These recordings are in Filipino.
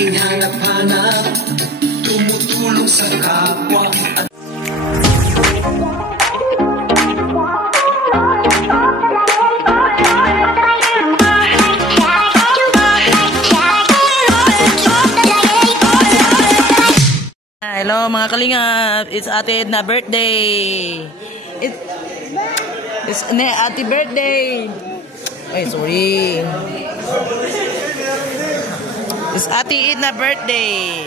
aking hanap-hanap, tumutulong sa kapwa at hello mga kalingap, it's Ate Edna birthday. It's Ate birthday. Ay, sorry. It's Ate Edna birthday.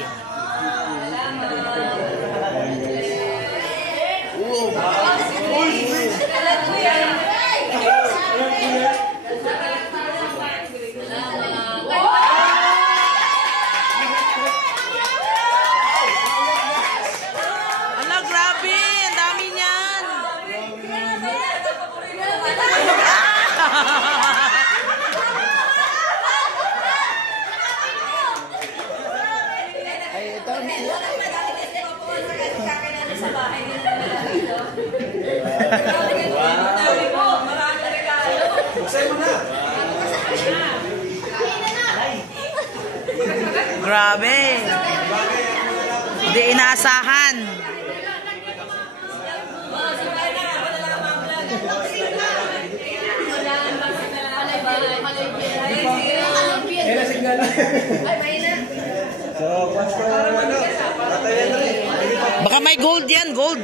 Grabe. Hindi inaasahan. Baka may gold yan, gold.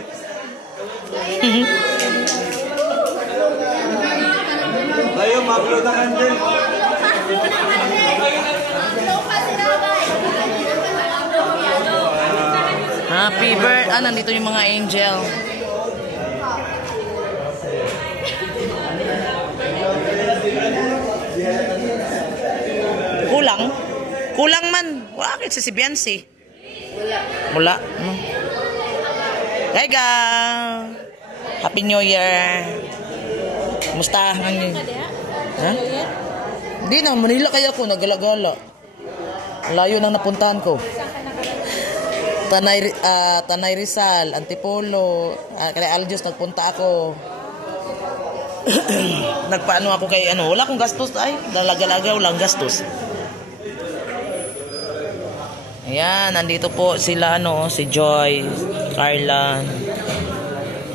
Tayo, ma-upload na kandil. Happy birthday. Ah, nandito yung mga angel. Kulang? Kulang man. Wala kasi si Beyonce. Wala. Hey guys. Happy New Year. Kumusta? Ha? Hindi na. Manila kaya ako. Nagalagala. Layo nang napuntahan ko. Tanay Rizal, Antipolo, kay Aljos nagpunta ako. Nagpaano ako kay ano, wala akong gastos ay, dalaga-laga walang gastos. Ayan, nandito po sila ano, si Joy, Carla.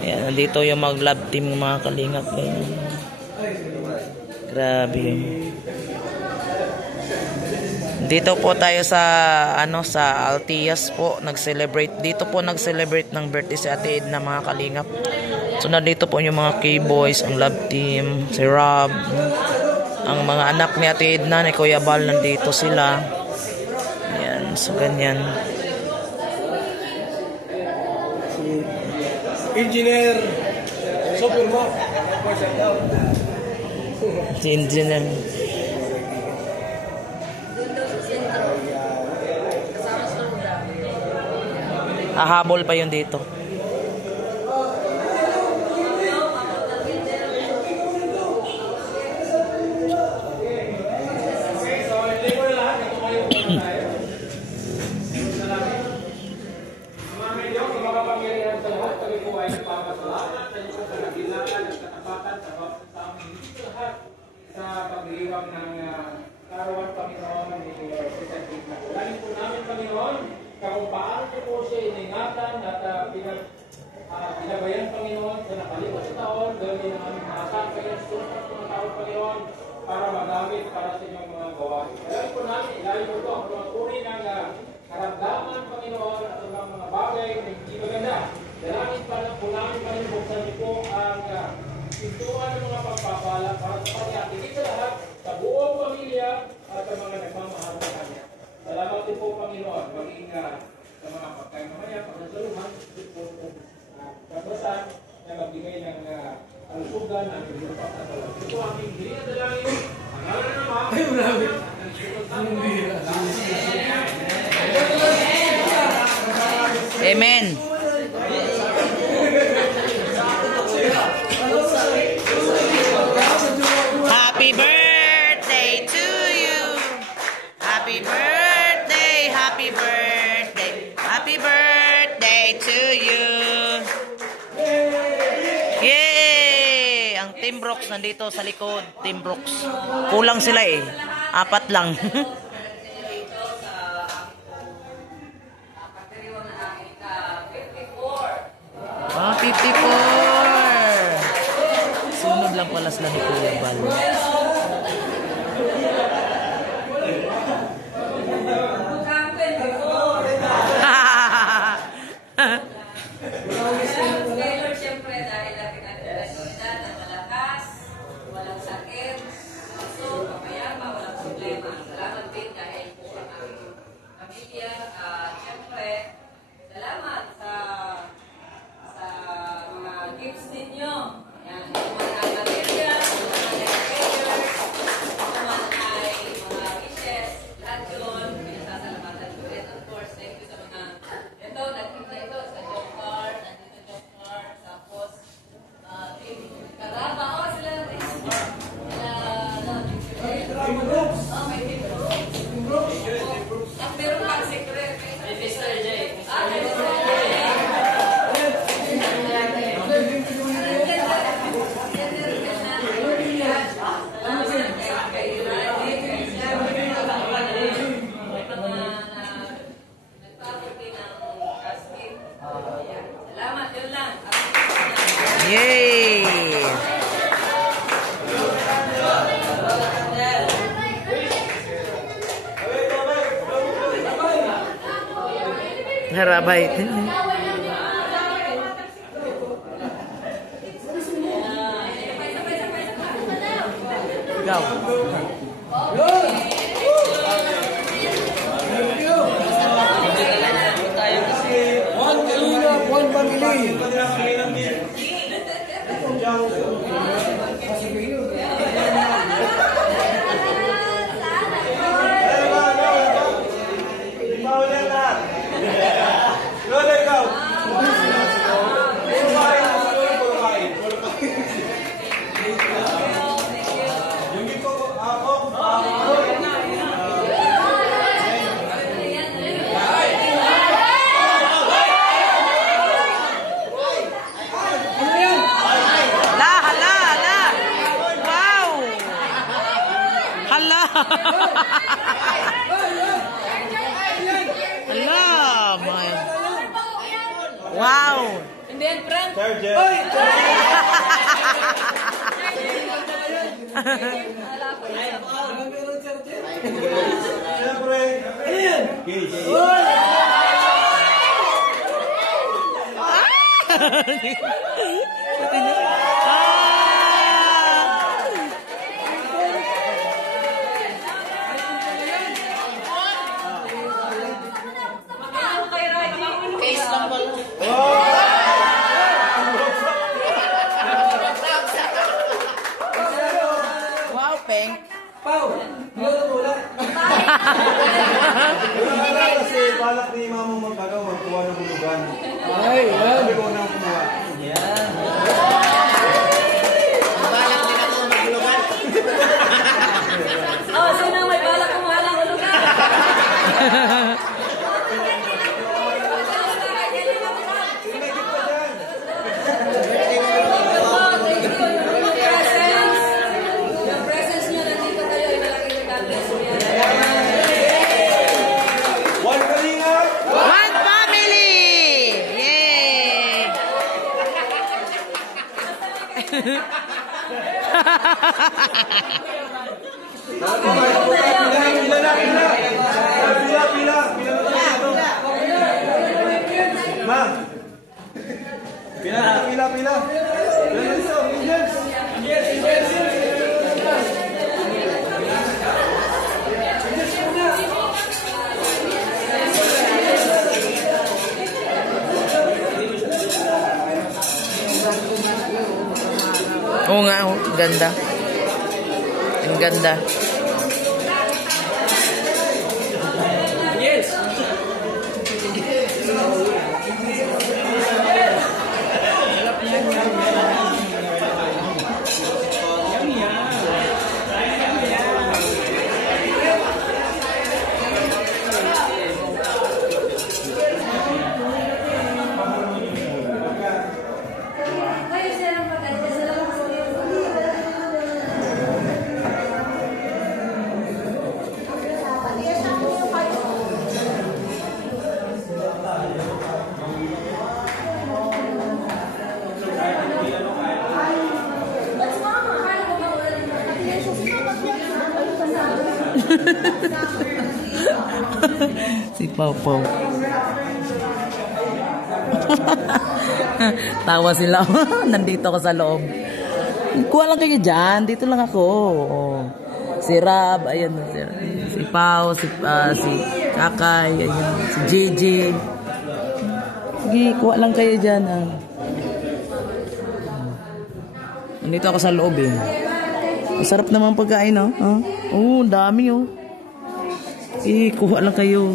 Ayan, nandito yung mag-love team ng mga kalingap. Ayan. Grabe. Dito po tayo sa ano sa Altias po nag-celebrate. Dito po nag-celebrate ng birthday si Ate Edna mga kalingap. So nandito po yung mga K-boys, ang love team, si Rob, ang mga anak ni Ate Edna, ni Kuya Bal nandito sila. Ayan, so ganyan. Engineer Super mo. Si Engineer. Ahabol pa yun dito. Sa pagliwag ng karawan Panginoon ni President Digna. Lagi po namin Panginoon kung paano niyo po siya iningatan at pinabayan Panginoon sa nakalipas na taon. Gawin ang aming mga kayo susunod mga taon Panginoon para magamit para sa inyong mga gawain. Lagi po namin ilayo po ito ang mga uri ng karamdaman Panginoon at ang mga bagay na hindi maganda. Dalangin pa lang po namin Panginoon buksan niyo po ang pintuan ng mga pagpapala para sa kanya. Higit sa lahat, sa buong pamilya at sa mga nagmamahal sa kanya. Salamat din po Panginoon. Maging sa mga pagkain mamaya, pagkasaluhan, kabasan na magbigay ng kalusugan ng lupa at alam. Ito ang aming dinadalangin. Ang ngalan ng Ama. Ay, marami. Amen. Happy birthday to you. Happy birthday, happy birthday, happy birthday to you. Yay! Ang Team Brooks nandito sa likod. Team Brooks. Kulang sila eh. 4 lang. pala sila ni Kuya Bal. Lord, siyempre, dahil natin ang edad na malakas, walang sakit, so, kapayapa, walang problema. Salamat din dahil po ang aming pamilya. Siyempre, salamat sa mga gifts ninyo. Yan, yung mga materials, yung mga decorators, yung mga mga wishes, lahat yun, pinasasalamatan ko. And of course, thank you sa mga, ito, nagkita ito sa Jokar, nandito Jokar, tapos, Team Karaba, sila natin. May team groups. At meron pang secret. Mr. J. Mr. Salamat, yun lang. Yay! Harabay. Go. One Kalingap, one family. Hala, my. Wow. And then, friend. Wow, Peng. Pau! Kasi balak ni Mama magkagaw, magkuha ng hulugan. Ay, yan. Sabi ko nang kumuha. Yan. Balak din ako maghulugan. Oh, sino may balak kumuha ng hulugan? Pila. Oo nga, oh, ganda. Ang ganda. Si Pau Pau. Tawa sila. Nandito ako sa loob. Kuha lang kayo dyan. Dito lang ako. Oh. Si Rab. Ayan. Si Pau. Si Kakay. Ayan. Si Gigi. Sige, kuha lang kayo dyan. Nandito ako sa loob eh. Masarap naman pagkain, no? Oh, dami, oh. Kuha lang kayo.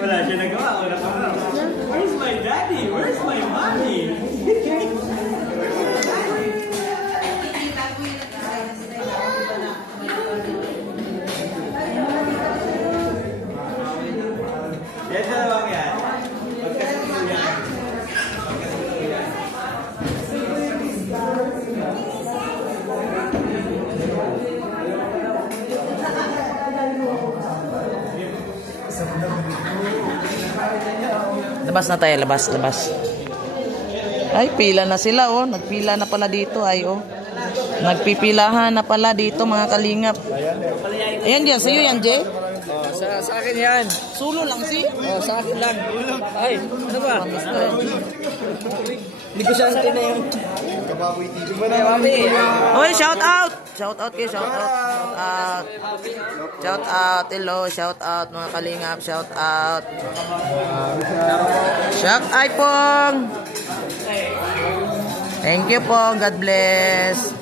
Wala siya nagawa. Where's my daddy? Where's my mommy? Yan sa lawang yan. Magkasuluyan. Labas na tayo, labas. Ay, pila na sila, oh. Nagpila na pala dito, ay, oh. Nagpipilahan na pala dito, mga kalingap. Ayan dyan, sa'yo yan, Jay? Sa akin yan. Sulo lang, si? Sa akin lang. Ay, ano ba? Negosyante na yun. Oy, shout out! Shout out kayo, shout out. Shout out, hello, shout out, mga kalingap, shout out. Shout out, Pong! Thank you, Pong. God bless.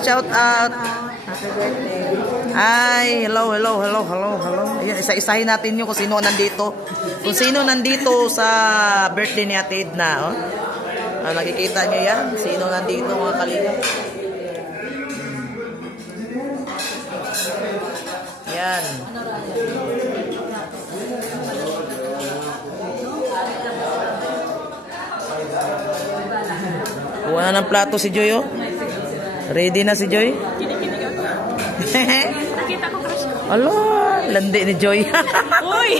Shout out. Ay, hello. Ayan, isa-isahin natin yun kung sino nandito. Kung sino nandito sa birthday ni Ate Edna, oh. Nakikita nyo yan? Sino nandito, mga kalingap? Yan. Kuha na ng plato si Joy, oh. Ready na si Joy? Nakita ko crush ko. Alo, landi ni Joy. Uy!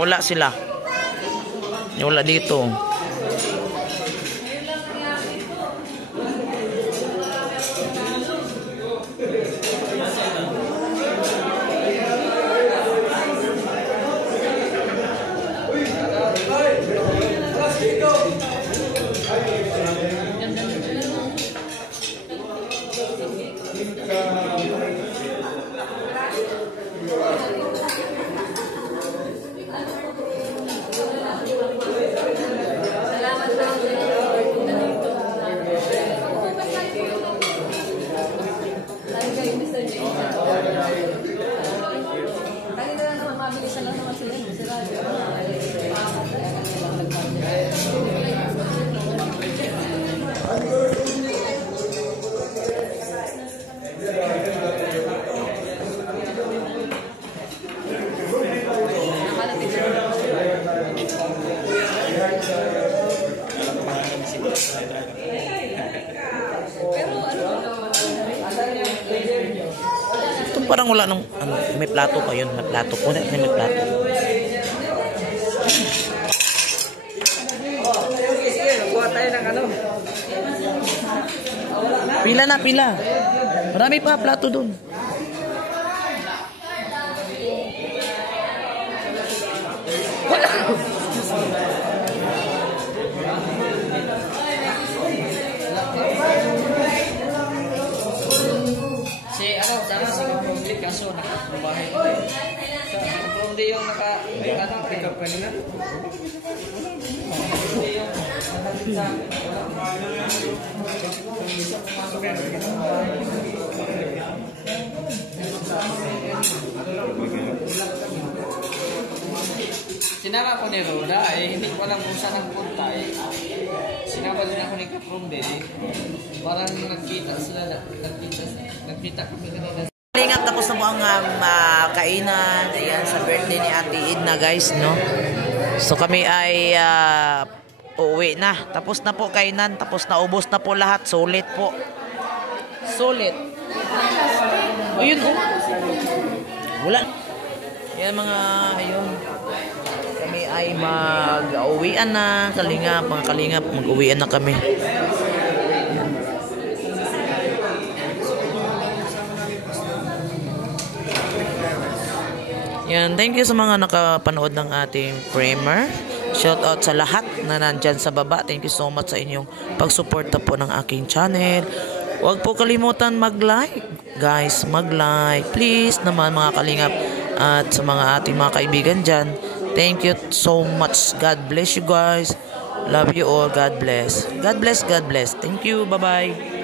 Wala sila. Wala dito. Ito parang wala nang may plato pa yun, may plato po na may plato. Sige, kuha tayo ng ano. Pila. Marami pa plato doon. Si complete kaso nakabahay. Kung di yung pick up kanina. Sinama ko ni Roda hindi ko alam kung saan ang punta sinama din ako ni Kaprom din. Parang nagkita kami kanina. Kalingap, tapos na po ang kainan. Ayan, sa birthday ni Ate Edna, guys, no? So kami ay uuwi na. Tapos na po kainan, tapos na ubos na po lahat. Sulit po. Sulit. Ayun, oh. Wala. Yan mga, ayun. Kami ay mag-uwian na. Kalingap, mga kalingap, mag-uwian na kami. Yan, thank you sa mga nakapanood ng ating primer. Shout out sa lahat na nandyan sa baba. Thank you so much sa inyong pagsuporta po ng aking channel. Huwag po kalimutan mag-like. Guys, mag-like. Please naman mga kalingap. At sa mga ating mga kaibigan dyan. Thank you so much. God bless you guys. Love you all. God bless. God bless, God bless. Thank you. Bye-bye.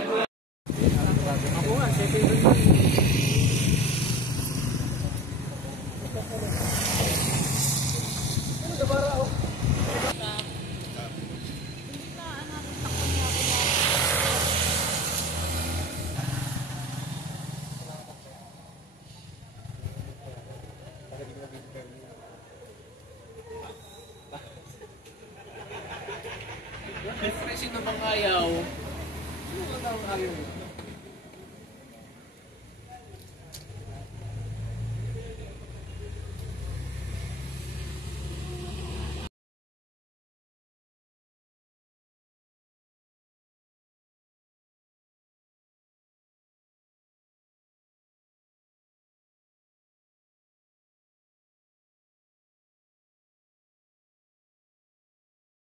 Refreshing na bang ayaw? Ano ba daw ayaw?